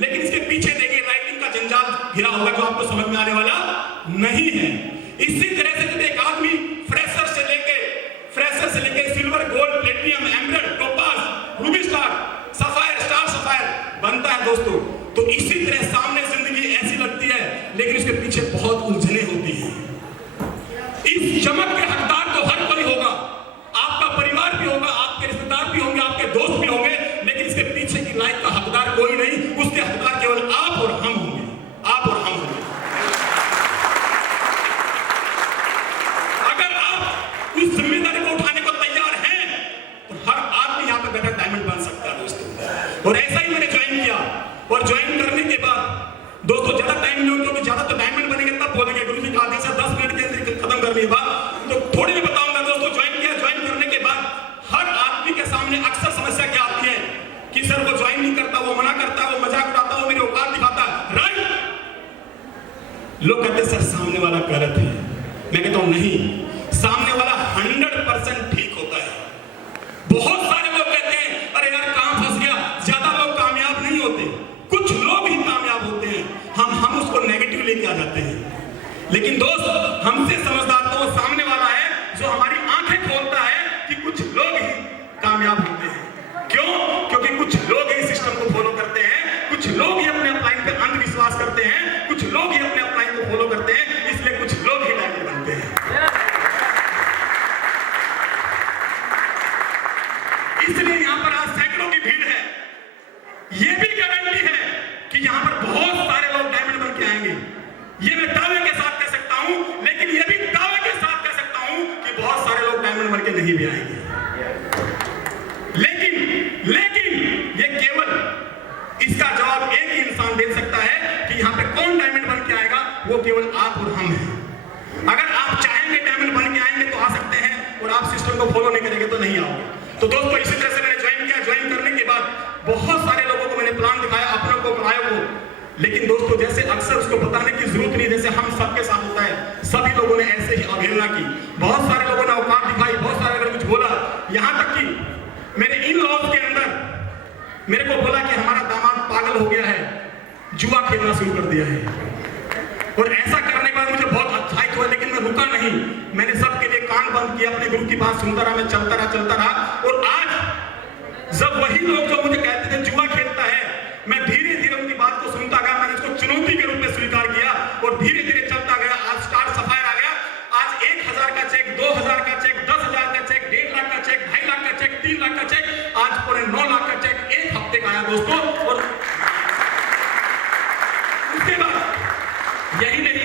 लेकिन इसके पीछे देखिए राइटिंग का जंजाल घिरा होगा जो आपको समझ में आने वाला नहीं है। इसी तरह से जब एक आदमी फ्रेशर से लेके silver, gold, platinum, emerald, topaz, Ruby star, sapphire, star sapphire बनता है दोस्तों, तो इसी तरह सामने जिंदगी ऐसी लगती है लेकिन इसके पीछे बहुत उलझने होती हैं। इस चमक के हकदार तो हर कोई होगा, आपका परिवार भी होगा, आपके रिश्तेदार भी होंगे, आपके दोस्त भी होंगे, लेकिन इसके पीछे की लाइफ का हकदार कोई नहीं, उसके हकदार केवल आप और हम होंगे, आप और हम होंगे। अगर आप उस जिम्मेदारी को उठाने को तैयार हैं तो हर आदमी यहाँ पे बैठा डायमंड बन सकता है दोस्तों। और ऐसा ही मैंने ज्वाइन किया, और ज्वाइन करने के बाद दोस्तों ज्यादा टाइम नहीं हो, क्योंकि ज्यादा तो डायमंड बनेंगे तब बोलेंगे, गुरु जी का आदेश है 10 मिनट के अंदर खत्म करने के बाद, तो थोड़ी मैं बताऊंगा दोस्तों। ज्वाइन किया, ज्वाइन करने के बाद हर आदमी के सामने अक्सर समस्या क्या आती है कि सर वो ज्वाइन नहीं करता, वो मना करता, वो मजाक उड़ाता, वो मेरी औकात दिखाता, राइट? लोग कहते सर सामने वाला गलत है, मैं कहता हूं नहीं, सामने वाला 100% ठीक होता है। बहुत सारे लोग कहते हैं अरे यार कहां फंस गया, ज्यादा लोग कामयाब नहीं होते, कुछ लोग ही कामयाब होते हैं, हम उसको नेगेटिव लेके आ जाते हैं। लेकिन दोस्त हमसे समझदार तो वो सामने वाला है जो हमारी आंखें खोलता है कि कुछ लोग ही कामयाब होते हैं। क्यों? क्योंकि कुछ लोग ही सिस्टम को फॉलो करते हैं, कुछ लोग ही अपने अपलाइन पे अंधविश्वास करते हैं, कुछ लोग ही अपने अपलाइन को फॉलो करते हैं, इसलिए कुछ लोग ही डायमंड बनते हैं। इसलिए यहां पर आज सैकड़ों की भीड़ है। यह भी गारंटी है कि यहां पर बहुत सारे लोग डायमंड बन के आएंगे, ये मैं दावे के साथ कह सकता हूं, लेकिन यह भी दावे के साथ कह सकता हूं कि बहुत सारे लोग डायमंड बन के नहीं भी आएंगे। लेकिन ये केवल इसका जवाब एक ही इंसान दे सकता है कि यहां पे कौन डायमंड बन के आएगा, वो केवल आप और हम हैं। अगर आप चाहेंगे डायमंड बन के आएंगे तो आ सकते हैं, और आप सिस्टम को फॉलो नहीं करेंगे तो नहीं आओगे। तो दोस्तों इसी तरह से मैंने ज्वाइन किया, ज्वाइन करने के बाद बहुत सारे लोगों को मैंने प्लान दिखाया, अपनों को, परायों को, लेकिन दोस्तों जैसे अक्सर उसको बताने की जरूरत नहीं, जैसे हम सबके साथ होता है, सभी लोगों ने ऐसे ही अवहेलना की, बहुत सारे लोगों ने औकात दिखाई, बहुत सारे लोगों ने कुछ बोला, यहां तक कि मैंने इन लॉज के अंदर मेरे को बोला कि हमारा दामाद पागल हो गया है, जुआ खेलना शुरू कर दिया है। और ऐसा करने के बाद मुझे बहुत अच्छा हुआ, लेकिन मैं रुका नहीं, मैंने सबके लिए कान बंद किया, अपने गुरु की बात सुनता रहा, मैं चलता रहा। और आज जब वही लोग जो मुझे कहते थे जुआ खेलता है, मैं धीरे धीरे उनकी बात को सुनता गया, मैंने इसको चुनौती के रूप में स्वीकार किया और धीरे धीरे चलता गया। आज स्टार सफायर आ गया, आज 1000 का चेक, 2000 का चेक, 10,000 का चेक, 1.5 लाख का चेक, 2.5 लाख का चेक, 3 लाख का चेक, आज पूरे 9 लाख का चेक एक हफ्ते का आया दोस्तों। और उसके बाद यही नहीं,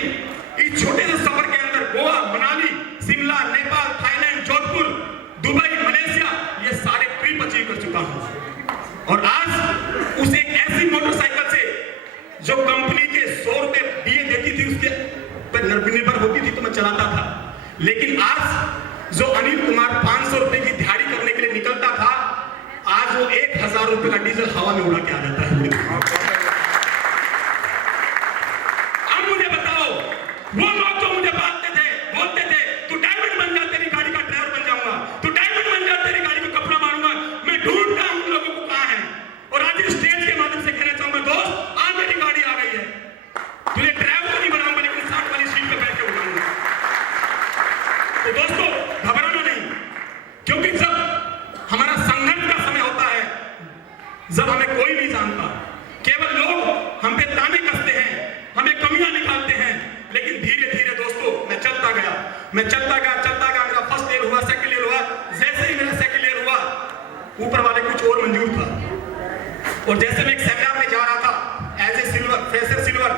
इस छोटे से सफर के अंदर Goa, Manali, Shimla, Nepal, Thailand, Jodhpur, Dubai, Malaysia, ये सारे ट्रिप अचीव कर चुका हूं। और आज उसे एक ऐसी मोटरसाइकिल से जो कंपनी के 100 रुपए दिए देती थी उसके पर निर्भर होती थी तो मैं चलाता था, लेकिन आज जो अनिल कुमार 500 रुपए की दिहाड़ी करने के लिए निकलता था, आज वो 1000 रुपए का डीजल हवा में उड़ा के आ जाता है। अब मुझे बताओ, वो लोग जो मुझे बोलते थे तू डायमंड बन जा, तेरी गाड़ी का ड्राइवर बन जाऊंगा, तू डायमंड बन जा, तेरी गाड़ी को कपड़ा मारूंगा, मैं ढूंढता हूं उन लोगों को कहां है। और आज इस स्टेज के माध्यम से कहना चाहूंगा दोस्त, आज मेरी गाड़ी आ गई है, तुझे ड्राइवर तो नहीं बनाऊंगा, लेकिन 60 वाली सीट पे बैठ के उठाऊंगा। तो दोस्तों घबराना नहीं, क्योंकि जब हमारा संघर्ष का समय होता है, जब हमें कोई नहीं जानता, केवल लोग हम पे ताने कसते हैं, हमें कमियां निकालते हैं, लेकिन धीरे धीरे दोस्तों मैं चलता गया, मेरा फर्स्ट ईयर हुआ, सेकंड ईयर हुआ, जैसे ही मेरा सेकंड ईयर हुआ, ऊपर वाले कुछ और मंजूर था। और जैसे मैं एक सेमिनार में जा रहा था, as a silver, fresher silver,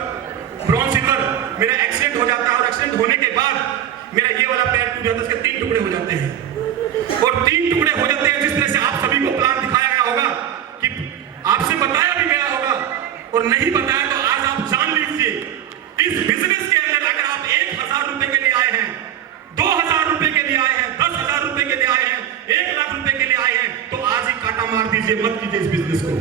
bronze silver, मेरा एक्सीडेंट हो जाता है, और एक्सीडेंट होने के बाद मेरा ये वाला पैर टूट जाता है, इसके 3 टुकड़े हो जाते हैं। और 3 टुकड़े हो जाते हैं, जिस तरह से आप सभी को प्लान दिखाया गया होगा, कि आपसे बताया भी गया होगा, और नहीं बताया तो आज आप जान लीजिए, इस बिजनेस के अंदर अगर आप 1000 रुपए के लिए आए हैं, 2000 रुपए के लिए आए हैं, 10,000 रुपए के लिए आए हैं, 1 लाख रुपए के लिए आए हैं, तो आज ही काटा मार दीजिए, मत कीजिए इस बिजनेस को,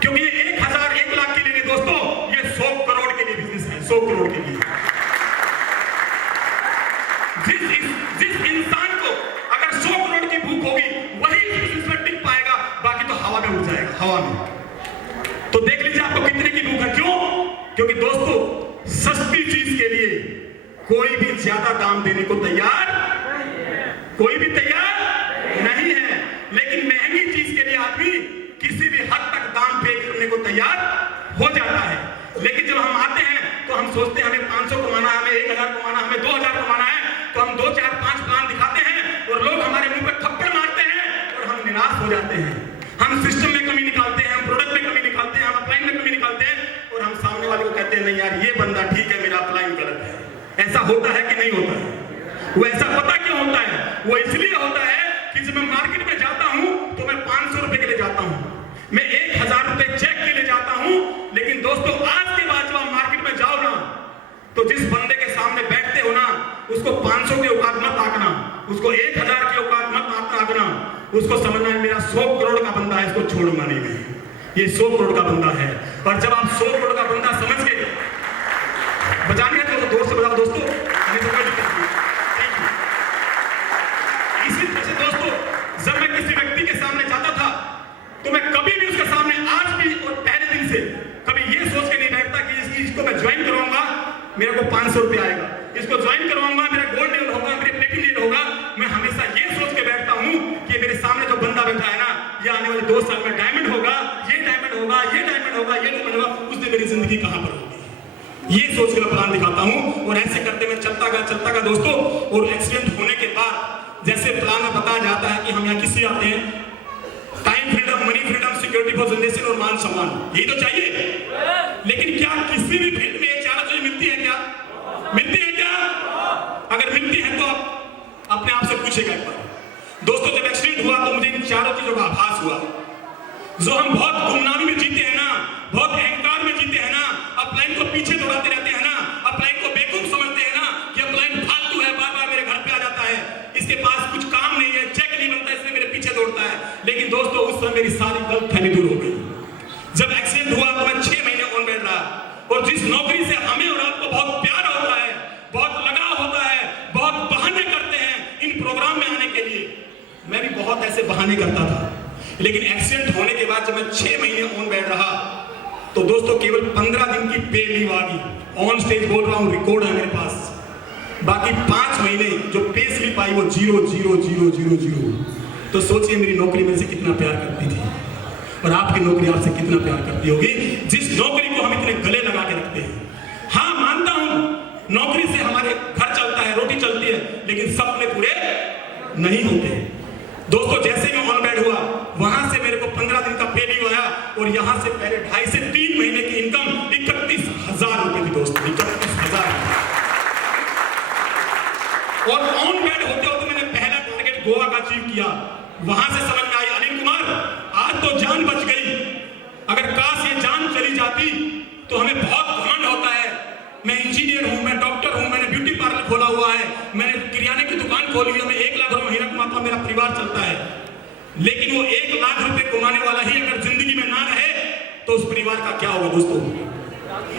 क्योंकि ये 1000, 1 लाख के लिए नहीं दोस्तों, ये 100 करोड़ के लिए बिजनेस है, 100 करोड़ के लिए। जिस इंसान को अगर 100 करोड़ की भूख होगी, वही इस बिजनेस में टिक पाएगा, बाकी तो हवा में उड़ जाएगा, हवा में। तो देख लीजिए आपको क्योंकि दोस्तों सस्ती चीज के लिए कोई भी ज्यादा दाम देने को तैयार नहीं है, लेकिन महंगी चीज के लिए आदमी किसी भी हद तक दाम पे करने को तैयार हो जाता है। लेकिन जब हम आते हैं तो हम सोचते हैं हमें 500 कमाना है, हमें 1000 कमाना, हमें 2000 कमाना है, तो हम 2 4 5 प्लान दिखाते हैं और लोग हमारे मुंह पर थप्पड़ मारते हैं और हम निराश हो जाते हैं। हम सिस्टम में कमी निकालते हैं, हम प्रोडक्ट में कमी निकालते हैं, हम अपलाइन में कमी निकालते हैं और हम सामने वाले को कहते हैं नहीं यार ये बंदा ठीक है, मेरा अपलाइन गलत है। ऐसा होता है कि नहीं होता है? वो ऐसा पता क्यों होता है? वो इसलिए होता है कि जब मैं मार्केट में जाता हूं तो मैं 500 रुपए के लिए जाता हूं, मैं 1000 रुपए चेक के लिए जाता हूं, लेकिन दोस्तों आज के बाद जब आप मार्केट में जाओ ना तो जिस बंदे के सामने बैठते हो ना उसको 500 की औकात मत आंकना, उसको 1000 की औकात मत आंकना, उसको समझना है मेरा 100 करोड़ का बंदा है, इसको छोड़ूंगा नहीं मैं, ये 100 करोड़ का बंदा है। और जब आप 100 करोड़ का बंदा समझ के बचाने हैं तो जोर से बताओ दोस्तों, नहीं तो कोई दिक्कत नहीं। इसी तरह से दोस्तों जब मैं किसी व्यक्ति के सामने जाता था तो मैं कभी भी उसके सामने आज भी और पहले दिन से कभी ये सोच के नहीं बैठता कि इसको मैं ज्वाइन करवाऊंगा मेरे को 500 रुपया आएगा, इसको ज्वाइन करवाऊंगा मेरा गोल्ड लेवल होगा, मेरे प्लेटिनम लेवल होगा। मैं हमेशा ये सोच के बैठता हूं कि मेरे सामने जो बंदा बैठा है ना ये आने वाले 2 साल में डायमंड होगा, ये डायमंड होगा, ये डायमंड होगा, ये डायमंड होगा, उसने मेरी जिंदगी कहां पर होगी, ये सोच के मैं प्लान दिखाता हूं। और ऐसे करते मैं चलता गया दोस्तों। और एक्सीडेंट होने के बाद जैसे प्लान में बताया जाता है कि हम यहाँ किसी आते हैं, time freedom, money freedom, security for generation और मान सम्मान, यही तो चाहिए। लेकिन क्या किसी भी फील्ड में ये 4 चीजें मिलती है क्या? अगर मिलती है तो आप अपने आप से पूछेगा एक बार। दोस्तों जब एक्सीडेंट हुआ तो मुझे इन 4 चीजों का आभास हुआ। जो हम बहुत गुमनामी में जीते हैं ना, बहुत अहंकार में जीते हैं ना, अपलाइन को पीछे दौड़ाते रहते हैं ना, अपलाइन को बेवकूफ समझते हैं ना कि अपलाइन फालतू है, बार बार मेरे घर पे आ जाता है, इसके पास कुछ काम नहीं है, चेक नहीं बनता, इसलिए मेरे पीछे दौड़ता है। लेकिन दोस्तों उस समय मेरी सारी गलतफहमी दूर हो गई। जब एक्सीडेंट हुआ तो मैं 6 महीने ऑन बेड रहा और जिस नौकरी से हमें और आपको बहुत प्यार होता है, बहुत लगाव होता है, बहुत बहाने करते हैं इन प्रोग्राम में आने के लिए, मैं भी बहुत ऐसे बहाने करता था। लेकिन एक्सीडेंट होने के बाद जब मैं 6 महीने ऑन बेड रहा तो दोस्तों केवल 15 दिन की पे लीव आ गई। ऑन स्टेज बोल रहा हूं, रिकॉर्ड है मेरे पास। बाकी 5 महीने जो पे स्लिप आई वो 0 0 0 0 0। तो सोचिए मेरी नौकरी मेरे से कितना प्यार करती थी और आपकी नौकरी आपसे कितना प्यार करती होगी, जिस नौकरी को हम इतने गले लगा के रखते हैं। हाँ मानता हूं नौकरी से हमारे घर चलता है, रोटी चलती है, लेकिन सपने पूरे नहीं होते। दोस्तों जैसे मैं ऑन बेड हुआ वहां से मेरे को 15 दिन का पे लीव आया और यहां से पहले 2.5 से 3 महीने की इनकम 31,000 रुपए थी दोस्तों, 31,000। और ऑन बेड होते होते मैंने पहला टारगेट गोवा का अचीव किया। वहां से समझ में आई अनिल कुमार आज तो जान बच गई, अगर काश ये जान चली जाती तो हमें बहुत घमंड होता है। मैं इंजीनियर हूं, मैं डॉक्टर हूं, मैंने ब्यूटी पार्लर खोला हुआ है, मैंने किराने की दुकान खोली है, मैं 1 लाख रुपए महीना कमाता हूं, मेरा परिवार चलता है। लेकिन वो 1 लाख रुपए कमाने वाला ही अगर जिंदगी में ना रहे तो उस परिवार का क्या होगा दोस्तों?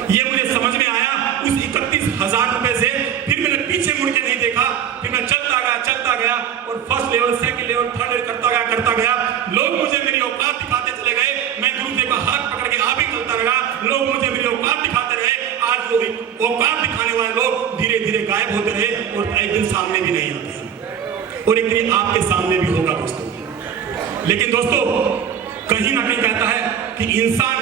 ये मुझे समझ में आया उस 31,000 रुपए से। फिर मैंने पीछे मुड़ के नहीं देखा, फिर मैं चलता गया और first level, second level, third level करता गया। लोग मुझे मेरी औकात दिखाते चले गए, मैं गुरुदेव का हाथ पकड़ के आगे चलता रहा, लोग मुझे मेरी औकात दिखाते रहे। आज वो औकात दिखाने वाले लोग धीरे धीरे गायब होते रहे और एक दिन सामने भी नहीं आते और एक दिन आपके सामने भी होगा दोस्तों। लेकिन दोस्तों कहीं ना कहीं कहता है कि इंसान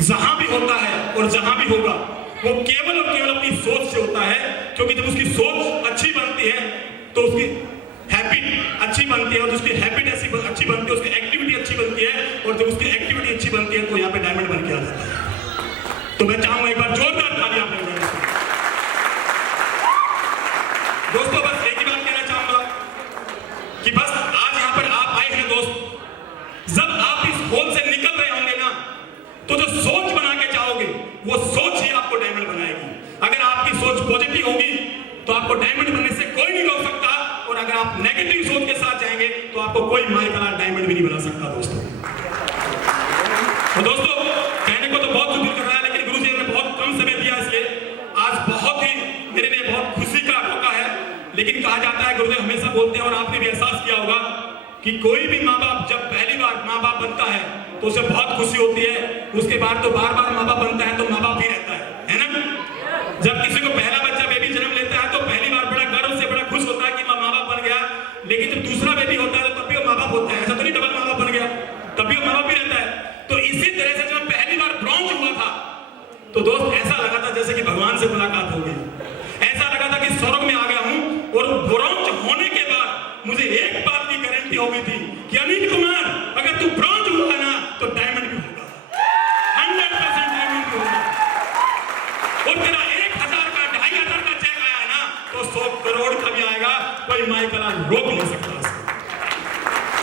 जहां भी होता है और जहां भी होगा वो केवल और केवल अपनी सोच से होता है, क्योंकि जब उसकी सोच अच्छी बनती है तो उसकी हैबिट अच्छी बनती है और उसकी हैबिट अच्छी बनती है, उसकी एक्टिविटी अच्छी बनती है और जब उसकी एक्टिविटी अच्छी बनती है तो यहाँ पे डायमंड बन के आ जाता है। तो मैं चाहूंगा एक बार जोरदार ताली आप लोगों को। दोस्तों बस एक ही बात कहना चाहूंगा कि बस आज यहाँ पर आप आए हैं दोस्त, जब आप इस होल से निकल रहे होंगे ना तो जो सोच बना के जाओगे वो सोच ही आपको डायमंड बनाएगी। अगर आपकी सोच पॉजिटिव होगी तो आपको डायमंड बनने से कोई नहीं रोक सकता और अगर आप नेगेटिव सोच के साथ जाएंगे तो आपको कोई माइकल डायमंड भी नहीं बना सकता दोस्तों। तो दोस्तों कहने को तो बहुत कुछ दिल कर रहा है, लेकिन गुरुदेव ने बहुत कम समय दिया, इसलिए आज बहुत ही मेरे लिए बहुत खुशी का मौका है। लेकिन कहा जाता है, गुरुदेव हमेशा बोलते हैं और आपने भी एहसास किया होगा कि कोई भी माँ बाप जब पहली बार माँ बाप बनता है तो उसे बहुत खुशी होती है। उसके बाद तो बार बार माँ बाप बनता है तो माँ बाप ही रहता है ना। जब किसी को पहला बच्चा बेबी जन्म लेता है तो पहली बार बड़ा गर्व से बड़ा खुश होता है कि माँ बाप बन गया, लेकिन जब दूसरा बेबी होता है तो तब भी वो माँ बाप होता है। ऐसा तो नहीं डबल माँ बाप बन गया, तब भी वो माँ बाप ही रहता है। तो इसी तरह से जब पहली बार ब्रॉन्ज हुआ था तो दोस्त ऐसा लगा था जैसे कि भगवान से मुलाकात हो गई, ऐसा लगा था कि स्वर्ग में आ गया हूं। और ब्रॉन्ज होने के बाद मुझे एक बात की गारंटी हो गई थी कि अनिल कुमार अगर तू ब्रॉन्ज हुआ ना तो डायमंड भी होगा, 100% डायमंड भी होगा। और तेरा 1000 का 2500 का चेक आया ना तो 100 करोड़ का भी आएगा, कोई माइकल रोक नहीं सकता।